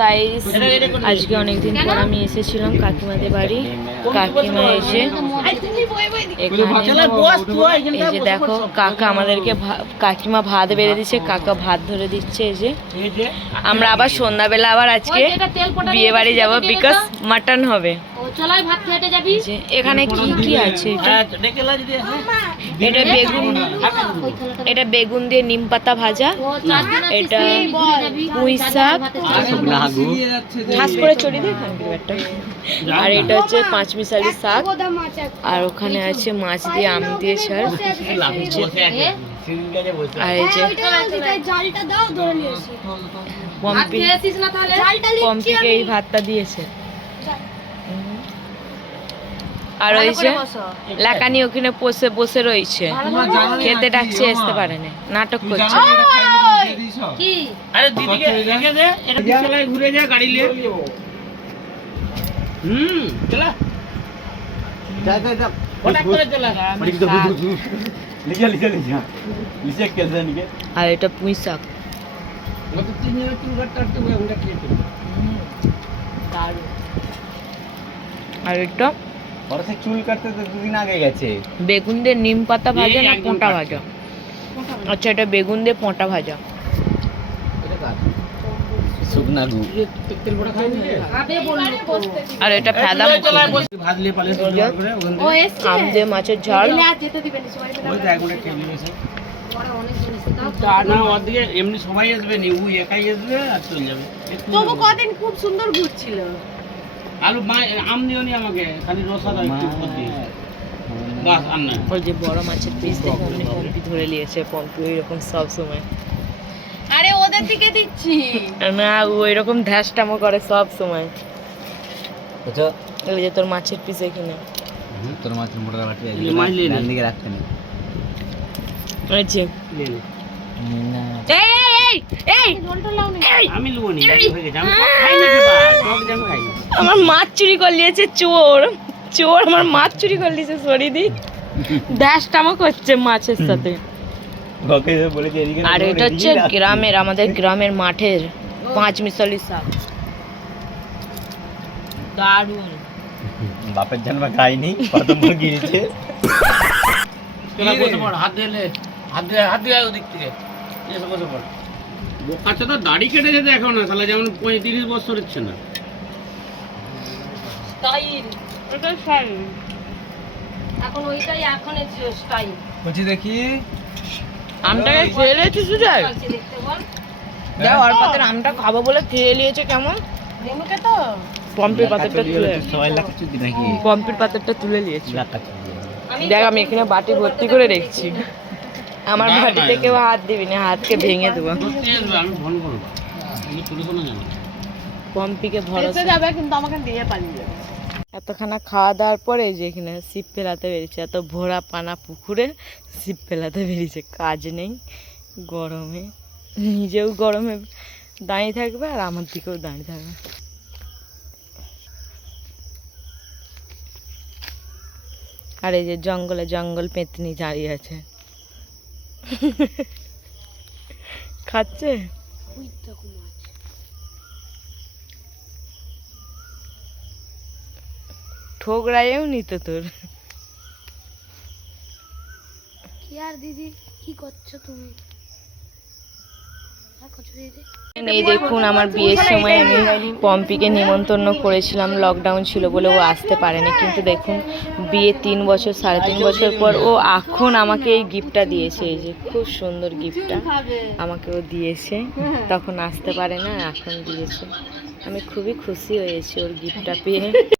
Guys, আজকে অনেকদিন পর আমি এসেছিলাম কাকিমাদের বাড়ি। কাকিমা এসে এই যে দেখো, কাকা আমাদেরকে কাকিমা ভাত বেড়ে দিচ্ছে, কাকা ভাত ধরে দিচ্ছে। এই যে আমরা আবার সন্ধ্যাবেলা আবার আজকে বিয়ে বাড়ি যাবো, বিকজ মাটন হবে। এখানে কি কি আছে? এটা বেগুন, এটা বেগুন দিয়ে নিম পাতা ভাজা, এটা পুঁই শাক ঠাস করে চড়ি দিয়ে একটা, আর এটা হচ্ছে পাঁচমিশালি শাক, আর ওখানে আছে মাছ দিয়ে আম দিয়ে ছাড়, আর এই যে পম্পিকে এই ভাতটা দিয়েছে। আর ওই যে লাকানি ওখানে বসে রয়েছে, খেতে ডাকছে, আসতে পারে না, নাটক করছে। আর এটা পুঁই শাক, আর এটা চুল কাটতে তো দুদিন আগে গেছে। বেগুন দিয়ে নিম পাতা ভাজা না পোঁটা ভাজা? আচ্ছা, এটা বেগুন দিয়ে পোঁটা ভাজা। আর এটা ফেদা আম দিয়ে মাছের ঝাল। এমনি সবাই আসবে নি, ও একাই আসবে আর চলে যাবে। তবু কদিন খুব সুন্দর ঘুরছিল। আলু আম দিও নি আমাকে, খালি রসা দাও একটু দিয়ে বাস। আর না ওই যে বড় মাছের পিস দেখে অমনি পম্পি ধরে নিয়েছে। পম্পি ওইরকম সব সময়, আরে ওদের দিকে দিচ্ছি না, ওই রকম ধ্যাসটামো করে সব সময়। আচ্ছা, ওই যে তোর মাছের পিস এখানে, তোর মাছের মোটা বাটি আছে, মাছ নিয়ে ডান দিকে রাখতে নেই। ওই যে না এই এই এই আমি লুবো নি, হয়ে গেছে। আমি খাই না রে বাবা, টক জাম খাই না। আমার মাছ চুরি করে নিয়েছে, চোর চোর আমার মাছ চুরি করে নিয়েছে। সরিদি ধ্যাসটামো করছে মাছের সাথে। আর এটা হচ্ছে গ্রামের, আমাদের গ্রামের মাঠের পাঁচমিশালি শাক, দারুণ। বাপের জন্ম খাইনি, কত মুখ গিয়েছে। তোরা বসে পড়, হাত দিয়ে হাত দিয়ে ওদিক থেকে এসে বসে পড়। বোকাটা তো দাড়ি কেটে যেতে এখন না, শালা যেমন 35 বছর হচ্ছে না। স্টাইল, এটা স্টাইল এখন, ওইটাই এখন স্টাইল। বলছি দেখি আমটাকে খেয়ে নিয়েছিস সুজয়? যা ওর পাতের আমটা খাবো বলে খেয়ে নিয়েছে। কেমন তো পম্পির পাতেরটা তুলে, সবাই লাগাচ্ছি নাকি? পম্পির পাতেরটা তুলে নিয়েছি। দেখ, আমি এখানে বাটি ভর্তি করে রেখেছি। আমার বাটিতে কেউ হাত দিবি না, হাতকে ভেঙে দেবো। আমি ফোন করবো, আমি তুলে কোনো জানি পম্পিকে ভরসা যাবে, কিন্তু আমাকে দিয়ে পালিয়ে যাবে। এতখানা খাওয়া দাওয়ার পরে যে এখানে ছিপ ফেলাতে বেরিয়েছে, এত ভোরা পানা পুকুরে ছিপ ফেলাতে বেরিয়েছে। কাজ নেই গরমে, নিজেও গরমে দাঁড়িয়ে থাকবে আর আমার দিকেও দাঁড়িয়ে থাকবে। আর এই যে জঙ্গলে জঙ্গল পেতনি দাঁড়িয়ে আছে, খাচ্ছে। ঠোকরাইও নিত তোর। কি আর দিদি, কি করছো তুমি? এই দেখুন, আমার বিয়ের সময় আমি পম্পিকে নিমন্ত্রণ করেছিলাম, লকডাউন ছিল বলে ও আসতে পারেনি। কিন্তু দেখুন, বিয়ে 3 বছর 3.5 বছর পর ও এখন আমাকে এই গিফটটা দিয়েছে। এই যে খুব সুন্দর গিফটটা আমাকে ও দিয়েছে, তখন আসতে পারে না, এখন দিয়েছে। আমি খুবই খুশি হয়েছি ওর গিফটটা পেয়ে।